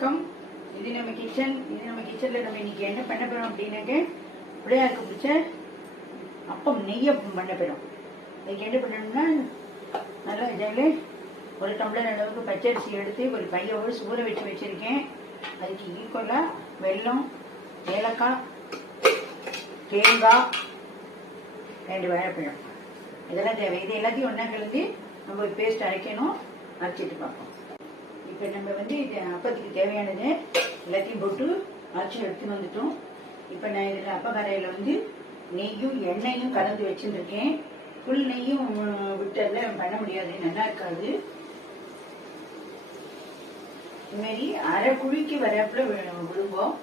வணக்கம். இது நம்ம கிச்சனில் நம்ம இன்னைக்கு என்ன பண்ண போகிறோம் அப்படின்னாக்க பிள்ளையாருக்கு பிடிச்ச அப்பம் நெய்யப்பம் பண்ண போகிறோம். அதுக்கு என்ன பண்ணணும்னா நல்லா இதில் ஒரு டம்ளர் அளவுக்கு பச்சரிசி எடுத்து ஒரு பையோடு ஊற வச்சு வச்சுருக்கேன். அதுக்கு ஈக்குவலாக வெல்லம், ஏலக்காய், தேங்காய், 2 வாழைப்பழம் இதெல்லாம் தேவை. இது எல்லாத்தையும் ஒன்றா கலந்து நம்ம ஒரு பேஸ்ட் அரைக்கணும். அரைச்சிட்டு பார்ப்போம். இப்போ நம்ம இது அப்பத்துக்கு தேவையானது எல்லாத்தையும் போட்டு அரைச்சி எடுத்துன்னு வந்துட்டோம். இப்போ நான் இதில் அப்பக்கரையில் நெய்யும் எண்ணெயும் கலந்து வச்சுருக்கேன். ஃபுல் நெய்யும் விட்டதில் பண்ண முடியாது, நல்லா இருக்காது. இதுமாரி அரை குழிக்கு வரப்பில் விழுவோம்.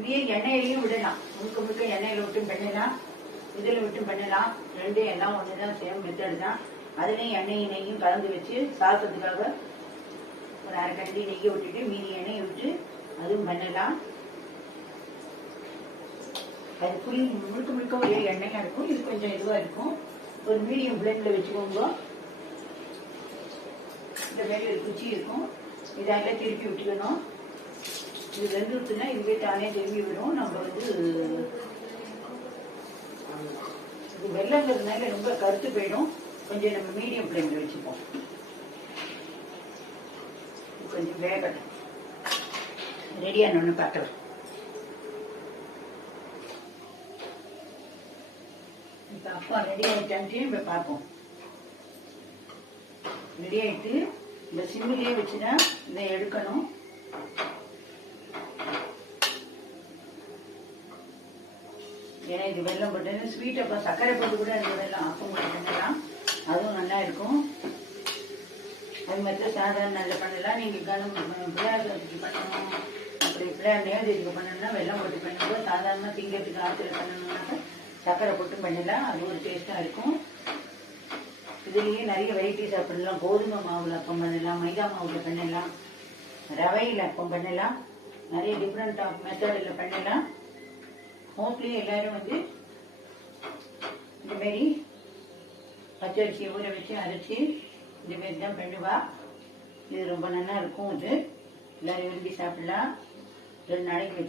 இதே எண்ணெயிலையும் விடலாம், முழுக்க எண்ணெயில் விட்டு பண்ணலாம், இதில் விட்டு பண்ணலாம். ரெண்டும் எல்லாம் ஒன்று தான், சேம் மெத்தட் தான். அதுலேயும் எண்ணெயும் நெய்யும் கலந்து வச்சு சாப்பிட்றதுக்காக ஒரு அரை கரண்டி நெய்யை விட்டுட்டு மீதி எண்ணெயை விட்டு அதுவும் பண்ணலாம். அது முழுக்க ஒரே எண்ணெயாக இருக்கும். இது கொஞ்சம் இதுவாக இருக்கும். ஒரு மீடியம் பிளேட்டில் வச்சுக்கோங்க. இந்த மாதிரி ஒரு குச்சி இருக்கும், இதெல்லாம் திருப்பி விட்டுக்கணும். இது வெந்துட்டுனா இதுவே தானே திரும்பி விடும். நம்ம இது வெள்ளங்கிறதுனால ரொம்ப கருத்து போயிடும். கொஞ்சம் நம்ம மீடியம் ஃப்ளேமில் வச்சுப்போம். கொஞ்சம் வேகட்டும், ரெடியானு பார்க்கலாம். இப்போ அப்பா ரெடி ஆகிட்டான்ட்டு இப்போ பார்ப்போம். ரெடி ஆகிட்டு இந்த சிம்மிலே வச்சுதான் இதை எடுக்கணும். ஏன்னா இது வெல்லம் போட்டு ஸ்வீட் அப்பம் சர்க்கரை போட்டு கூட இந்த வெல்லம் அப்பம் கூட பண்ணலாம், அதுவும் நல்லா இருக்கும். அது மாதிரி சாதாரண நல்லா பண்ணலாம். நீங்கள் பிள்ளையார் சதுர்த்திக்கு பண்ணணும், அப்படி பிள்ளையார் நேவேதியத்துக்கு பண்ணணும்னா வெல்லம் போட்டு பண்ணும்போது, சாதாரணமாக திங்கிறதுக்கு ஆற்றுல பண்ணணும்னாக்க சர்க்கரை போட்டு பண்ணலாம். அது ஒரு டேஸ்ட்டாக இருக்கும். இதுலேயே நிறைய வெரைட்டிஸ் பண்ணலாம். கோதுமை மாவில் அப்பம் பண்ணலாம், மைதா மாவில் பண்ணலாம், ரவையில் அப்பம் பண்ணலாம், நிறைய டிஃப்ரெண்ட் ஆஃப் மெத்தடில் பண்ணலாம். மோஸ்ட்லி எல்லாரும் இந்த மாதிரி பச்சரிசியை ஊற வச்சு அரைச்சி இந்த மாதிரி தான் பண்ணுவா. இது ரொம்ப நல்லா இருக்கும். இது எல்லாரும் விரும்பி சாப்பிடலாம். 2 நாளைக்கு வச்சு